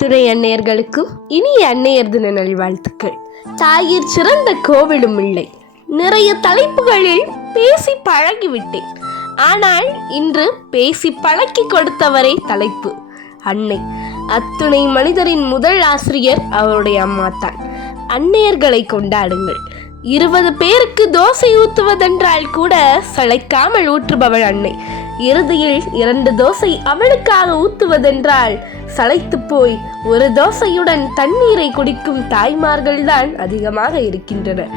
அத்துணை அன்னையர்களுக்கும் இனிய அன்னையர் தின நல்வாழ்த்துக்கள். தாயிற் சிறந்த கோவிலும் இல்லை. நிறைய தலைப்புகளில் பேசி பழகிவிட்டேன். ஆனால் இன்று பேசி பழக்கி கொடுத்தவரே தலைப்பு அன்னை. அத்துணை மனிதரின் முதல் ஆசிரியர் அவருடைய அம்மா தான். அன்னையர்களை கொண்டாடுங்கள். 20 பேருக்கு தோசை ஊற்றுவதென்றால் கூட சளைக்காமல் ஊற்றுபவள் அன்னை. இறுதியில் 2 தோசை அவளுக்காக ஊற்றுவதென்றால் சளைத்து போய் ஒரு தோசையுடன் தண்ணீரை குடிக்கும் தாய்மார்கள் தான் அதிகமாக இருக்கின்றனர்.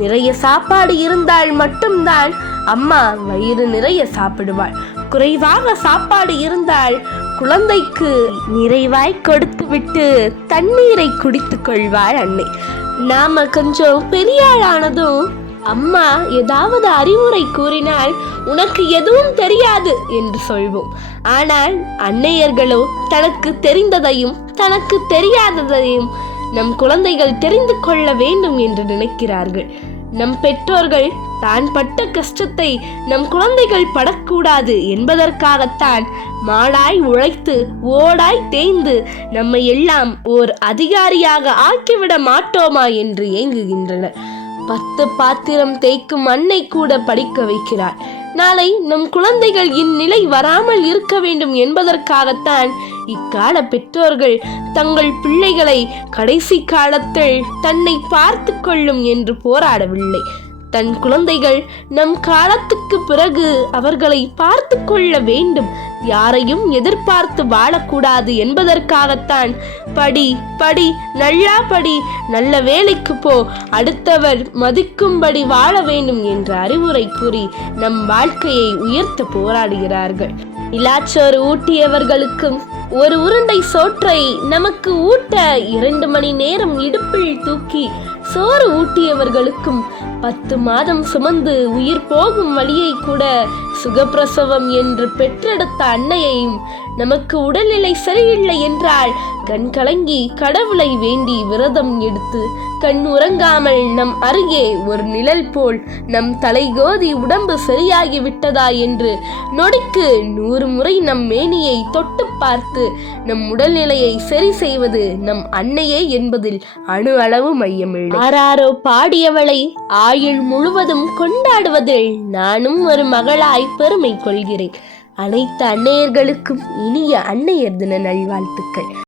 நிறைய சாப்பாடு இருந்தால் மட்டும்தான் அம்மா வயிறு நிறைய சாப்பிடுவாள். குறைவாக சாப்பாடு இருந்தால் குழந்தைக்கு நிறைவாய் கொடுத்து விட்டு தண்ணீரை குடித்து கொள்வாள் அன்னை. நாம கொஞ்சம் பெரிய ஆளானதும் அம்மா ஏதாவது அறிவுரை கூறினால் உனக்கு எதுவும் தெரியாது என்று சொல்வோம். ஆனால் அன்னையர்களோ தனக்கு தெரிந்ததையும் தனக்கு தெரியாததையும் நம் குழந்தைகள் தெரிந்து கொள்ள வேண்டும் என்று நினைக்கிறார்கள். நம் பெற்றோர்கள் தான் பட்ட கஷ்டத்தை நம் குழந்தைகள் படக்கூடாது என்பதற்காகத்தான் மாடாய் உழைத்து ஓடாய் தேய்ந்து நம்மை எல்லாம் ஓர் அதிகாரியாக ஆக்கிவிட மாட்டோமா என்று ஏங்குகின்றனர். 10 பாத்திரம் தேய்க்கும் அன்னை கூட படிக்க வைக்கிறார். நாளை நம் குழந்தைகள் இந்நிலை வராமல் இருக்க வேண்டும் என்பதற்காகத்தான் இக்கால பெற்றோர்கள் தங்கள் பிள்ளைகளை கடைசி காலத்தில் தன்னை பார்த்து கொள்ளும் என்று போராடவில்லை. தன் குழந்தைகள் நம் காலத்துக்கு பிறகு அவர்களை பார்த்து கொள்ள வேண்டும், யாரையும் எதிர்பார்த்து வாழக்கூடாது என்பதற்காகத்தான் படி படி நல்லா படி, நல்ல வேலைக்கு போ, அடுத்தவர் மதிக்கும்படி வாழ வேண்டும் என்ற அறிவுரை கூறி நம் வாழ்க்கையை உயர்த்த போராடுகிறார்கள். இலாச்சோறு ஊட்டியவர்களுக்கும் ஒரு உருண்டை சோற்றை நமக்கு ஊட்ட 2 மணி நேரம் இடுப்பில் தூக்கி சோறு ஊட்டியவர்களுக்கும் 10 மாதம் சுமந்து உயிர் போகும் வழியை கூட சுகப்பிரசவம் என்று பெற்றெடுத்த அன்னையையும் நமக்கு உடல்நிலை சரியில்லை என்றால் கண் கலங்கி கடவுளை வேண்டி விரதம் எடுத்து கண் உறங்காமல் நம் அருகே ஒரு நிழல் போல் நம் தலைகோதி உடம்பு சரியாகி விட்டதா என்று நொடிக்கு 100 முறை நம் மேனியை தொட்டு பார்த்து நம் உடல்நிலையை சரி செய்வது நம் அன்னையே என்பதில் அணு அளவு மையமில்லை. ஆராரோ பாடியவளை ஆயுள் முழுவதும் கொண்டாடுவதில் நானும் ஒரு மகளாய் பெருமை கொள்கிறேன். அனைத்து அன்னையர்களுக்கும் இனிய அன்னையர் தின நல்வாழ்த்துக்கள்.